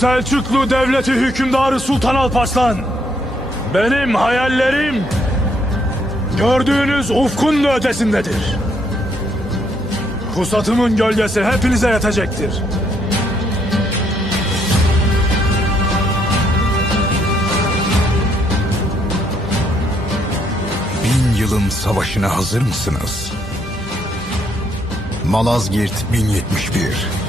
Selçuklu Devleti hükümdarı Sultan Alparslan, benim hayallerim gördüğünüz ufkun da ötesindedir. Pusatımın gölgesi hepinize yetecektir. Bin yılın savaşına hazır mısınız? Malazgirt 1071